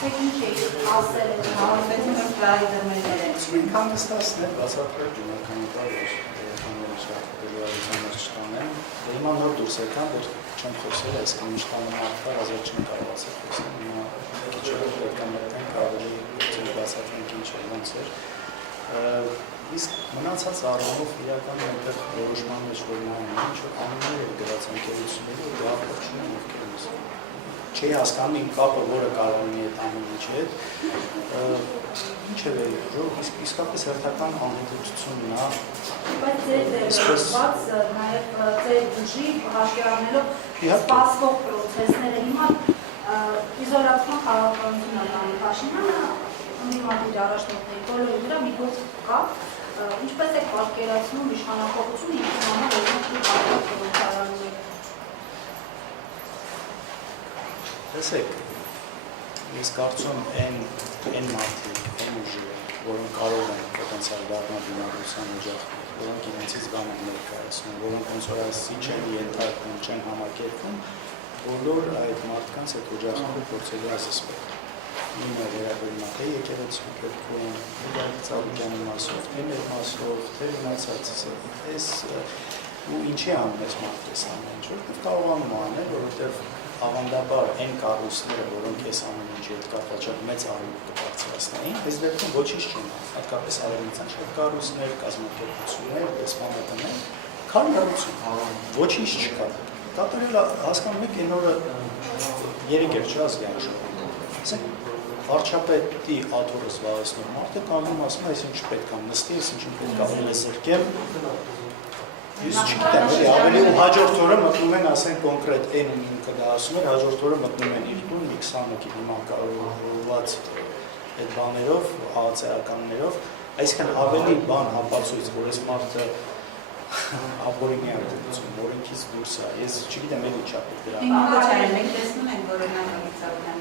Արդյոք ինչ եք ասել եք, հավասեցին որ պրայի դրմելներ եք։ Մենք հանգստացնել, բացատրել գնական տարի, երեխաները շահատելուարության մեջ չտանեն, դե հիմա նոր դուրս եկան, դեր չեմ խոսել, այսքան ինչ տանը մարդար, ազատ չեմ կարող ասել խոսել, հիմա քիչ էլ պետք է մտնենք, ավելի ձեր բացատրենք ինչ է, ոնց էր։ Իսկ մնացած առումով իրական այնտեղ որոշման մեջ որ նայում ինչ որ անուններ էր գրած ընկերությունների ու դա չունեն ովքեր են։ Չի հասկանում իմ կապը, որը կարող ունի այդ ամեն ինչի հետ, ինչ է վերջում, իսկապես հերթական անհետությունն է։ Բայց ձեր դերված նաև ձեր ուժի հաշվի առնելով սպասվող պրոցեսները հիմա իզոլացման խաղաղականություն անում Փաշինյանը ընդդիմադիր առաջնորդների բոլորի վրա մի գործ կա, ինչպես է պատկերացնում իշխանախոսությունը ինքնանալ օրինակ Տեսեք, ես կարծում այն մարդիկ, այն ուժերը, որոնք կարող են պոտենցիալ դառնալ դիմադրության օջախներ, որոնք իրենցից բան են ներկայացնում, որոնք ոնց որ այսի չեն ենթարկվում, չեն համակերպվում, բոլոր այդ մարդկանց այդ օջախները փորձելու ասեսվել։ Ինը վերաբերում է թե եկեղեցու կերպում, թե ծառայության մասով, թե մեր մասով, թե մնացածից էս ու ինչի անում ես մարդես ամեն ինչ, որովհետև կարողանում անել, որովհետև ավանդաբար այն կառույցները, որոնք այս ամեն ինչի հետ կապված շատ մեծ արժեք կբարձրացնեին, այս դեպքում ոչինչ չունի, հատկապես արևմտյան շատ կառույցներ, կազմակերպություններ, դեսպանատներ, քարոզություն, ոչինչ չկա։ Կատարել հասկանում եք այն օրը 3 էր ազգային ժողովում։ Վարչապետի աթոռը զբաղեցնող մարդը կանգնում ասում է, այս ինչ պետք է նստի, այս ինչ պետք է ավելի զրկեմ։ Ես չգիտեմ, ավելի ու հաջորդ օրը մտնում են, ասեն կոնկրետ այն ու ինքը դա ասում էր, հաջորդ օրը մտնում են իր տուն, մի 20-ի դիման կարողված այդ բաներով, ահացայականներով, այսինքն ավելի բան ապացույց, որ այս մարդը ապօրինի արտադրություն, օրենքից դուրս է, ես չգիտեմ էլի չա պետք դրա։ Հիմա Քոչարյան, մենք տեսնում ենք, որ օրինակ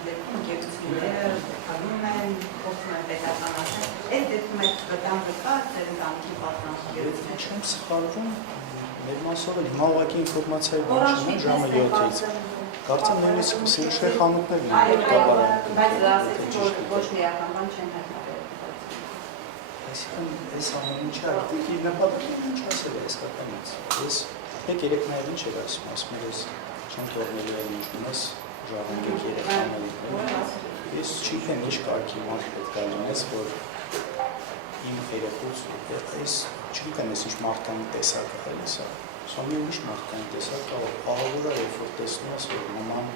դեպքում ընկերությունները խփում են, փոխում են պետականացնել, այդ դեպքում այդ վտանգը կա, ձեր ընտանիքի պատասխանատվությունը։ Չեմ սխալվում, մեր մասով էլ հիմա ուղղակի ինֆորմացիայի բան չունեմ ժամը 7-ից։ Կարծեմ նույնիսկ Սինուշե խանութներն են կապարան։ Բայց ասեցիք, որ ոչ միական բան չեն հայտնաբերել։ Այսինքն այս ամեն ինչը այդտեղի նպատակն ինչ ասել է իսկականից։ Ես մեկ երեքնայել ինչ էր ասում ես չեմ թողնելու այն ինչ ունես ժառանգեք երեխաներին։ Ես չգիտեմ ինչ կարգի մարդ պետք է լինես, որ իմ երեխուց այս չգիտեմ ես ինչ մարդկային տեսակ է հենց սա։ Սա մի ուրիշ մարդկային տեսակ է, ահավոր է, երբ որ տեսնում ես, որ նման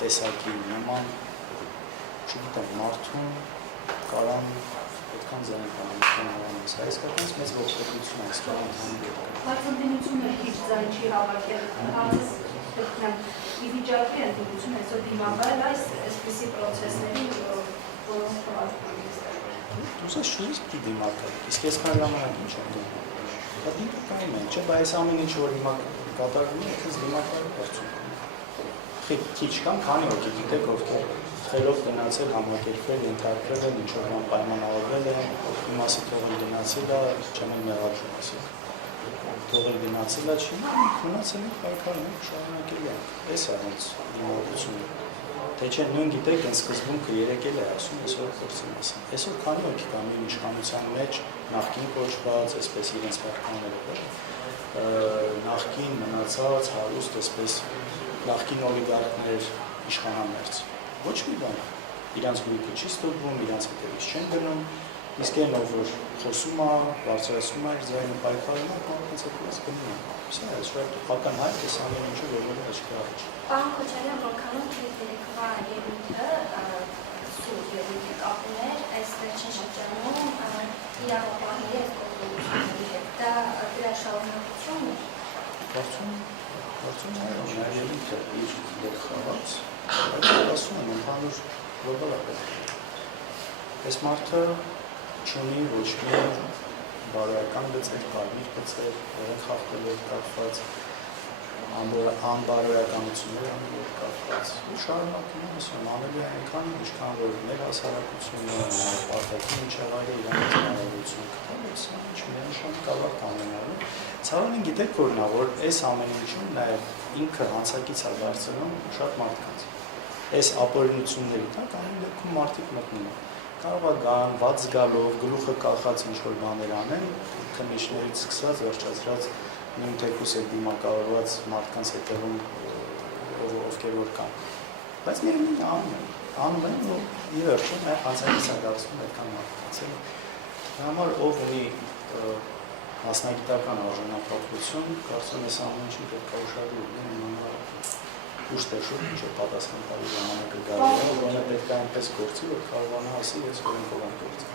տեսակի, նման չգիտեմ մարդուն կարան այդքան զանիքանություն հավանես, այսկականից մեծ ողջունություն այս կանանթանում Բայց ընդդիմությունը քիչ ձայն չի հավաքել, հացես պետք է ի վիճակի ընդդիմություն այսօր դիմակայել այսպիսի պրոցեսների, որոնք թվացում են։ Դուս ես շուտից պիտի դիմակայել, իսկ ես քան ժամանակ ինչ եմ դիմակայել։ Դա դիմակայում են, չէ, բայց այս ամեն ինչ որ հիմա կատարվում է, այդպես դիմակայել արդյունքում։ Քիչ կամ քանի հոգի գիտեք ովքեր խելով գնացել, համակերպվել, ենթարկվել են, ինչ-որ բան պայմանավորվել են, իմասը թողել գնացել է, չեմ էլ մեղարժում ասել, թողել գնացել է, չի, մնացել ենք պայքարում ենք, շարունակել ենք, այս է հենց իմորությունը, թե չէ նույն գիտեք, հենց սկզբունքը երեկել է ասում, այսօր փորձեմ ասեմ, այսօր քանի հոգի կա մի իշխանության մեջ, նախկին կոչված, այսպես իրենց պահպանելով, նախկին մնացած, հարուստ, այսպես նախկին օլիգարխներ իշխանամերձ ոչ մի բան, իրանց գույքը չի ստոպվում, իրանց հետևից չեն գնում, իսկ այն ով որ խոսում է, բարձրացնում է իր ձայնը պայքարում է, մարդկանց հետևից գնում է։ Սա է, շատ ակնհայտ է ամեն ինչը որևէ աչքի առաջ։ Պարոն Քոչարյան, որքանով երեկվա ելույթը սուր ելույթ կապում էր այս վերջին շրջանում իրավապահների այս գործողությունների հետ, դա դրա շարունակությունն է։ Կարծում այո, ելույթը իր դեր խաղաց, բայց ասում եմ ընդհանուր գլոբալ պետք է։ Այս մարդը չունի ոչ մի բարոյական գծեր, կարմիր գծեր, որոնք խախտելով կապված, անբարոյականություններ անելով կապված։ Ու շարունակում եմ ասում, անելու է այնքան, ինչքան որ մեր հասարակությունը, արտաքին միջավայրը իրանց հնարավորություն կտալ, այս ամեն ինչ միանշան կավարտ անենալու։ Ցավալին գիտեք որն է, որ այս ամեն ինչում նաև ինքը հանցակից է դարձնում շատ մարդկանց։ այս ապօրինությունների տակ ամեն դեպքում մարդիկ մտնում են։ Կարող է գան, ված զգալով, գլուխը կախած ինչ-որ բաներ անեն, քննիչներից սկսած, վերջացրած նույն թեկուս է դիմակայված մարդկանց հետևում ովքեր որ կան։ Բայց միևնույն անում են, ու ի վերջո մեր հանցանից ադարձում այդքան մարդկանց։ Դրա համար ով ունի մասնագիտական արժանապատվություն, կարծում ես ամեն ինչին պետք է ուշադրի լինել, ուշ տեսուր, ինչ որ պատասխան տալու ժամանակը գալու է, որոնը պետք է այնպես գործի, որ կարողանա ասի, ես որոնքով եմ գործի։